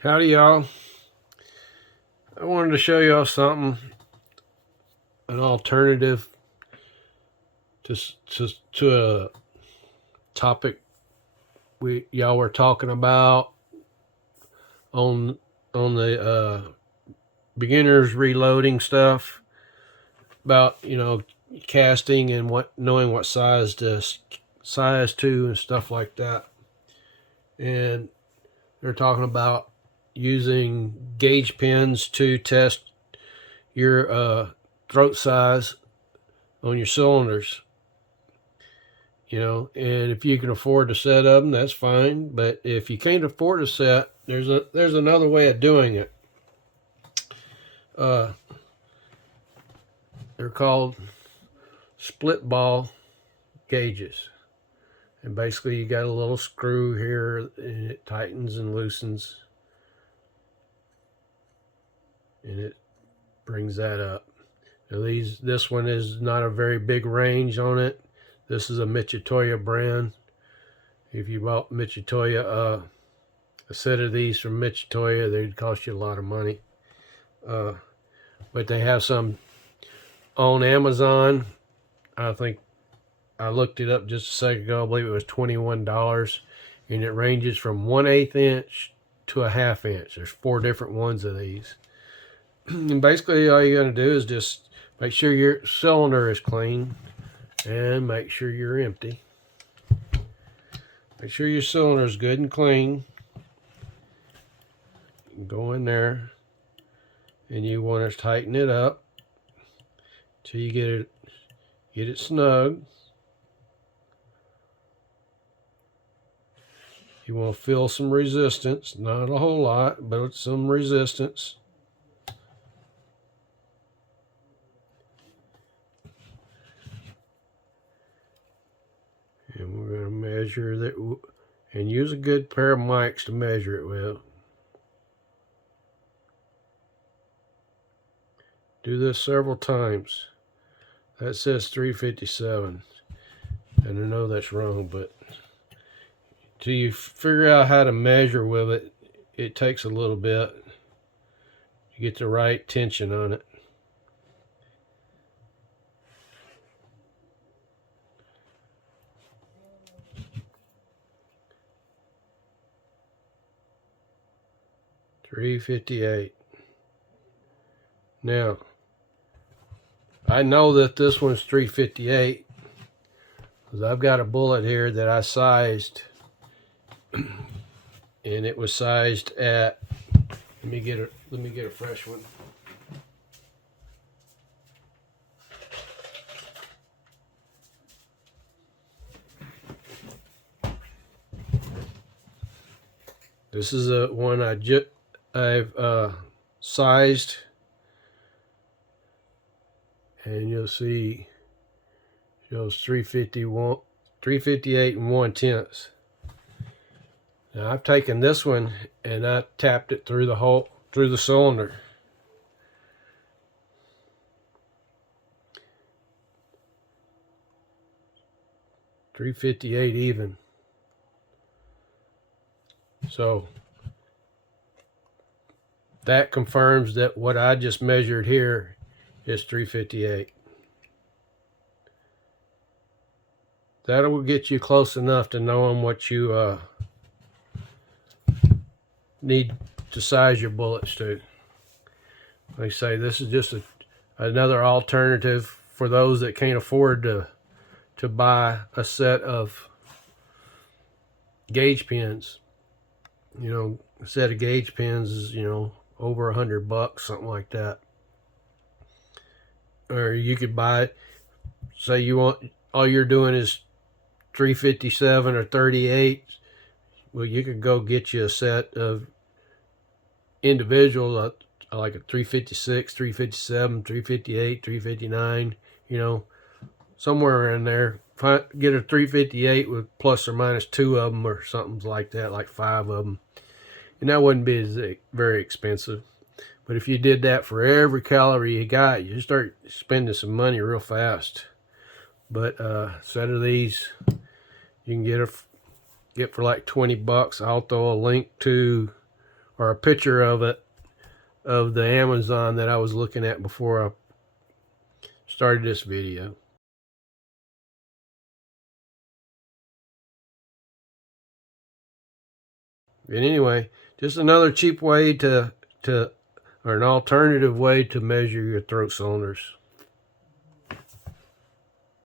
Howdy, y'all. I wanted to show y'all something, an alternative to a topic y'all were talking about on the beginners reloading stuff about casting and knowing what size to and stuff like that. And they're talking about using gauge pens to test your throat size on your cylinders. And if you can afford to set them, that's fine. But if you can't afford a set, there's another way of doing it. They're called split ball gauges. And basically you got a little screw here and it tightens and loosens. And it brings that up. Now this one is not a very big range on it. This is a Mitutoyo brand. If you bought Mitutoyo, a set of these from Mitutoyo, they'd cost you a lot of money. But they have some on Amazon. I think I looked it up just a second ago. I believe it was $21. And it ranges from 1/8 inch to a 1/2 inch. There's 4 different ones of these. And basically all you're going to do is just make sure your cylinder is clean and make sure you're empty. Make sure your cylinder is good and clean. Go in there and you want to tighten it up till you get it snug. You want to feel some resistance, not a whole lot, but some resistance. And we're going to measure that and use a good pair of mics to measure it with. Do this several times. That says 357. And I know that's wrong, but till you figure out how to measure with it, it takes a little bit to get the right tension on it. $358. Now, I know that this one's $358 because I've got a bullet here that I sized, and it was sized at. Let me get a fresh one. This is a one I've sized, and you'll see it shows 358 and 1/10. Now I've taken this one and I tapped it through the cylinder. $358 even. So that confirms that what I just measured here is 358. That'll get you close enough to knowing what you need to size your bullets to. Like I say, this is just another alternative for those that can't afford to buy a set of gauge pens. A set of gauge pens is over $100, something like that. Or you could buy it. Say all you're doing is 357 or 38. Well, you could go get you a set of individual like a 356, 357, 358, 359. Somewhere in there. Get a 358 with plus or minus 2 of them or something like that, like 5 of them. And that wouldn't be very expensive. But if you did that for every calorie you got, you start spending some money real fast. But a set of these you can get for like $20. I'll throw a link to or a picture of it, of the Amazon that I was looking at before I started this video. And anyway, just another cheap way or an alternative way to measure your throat cylinders.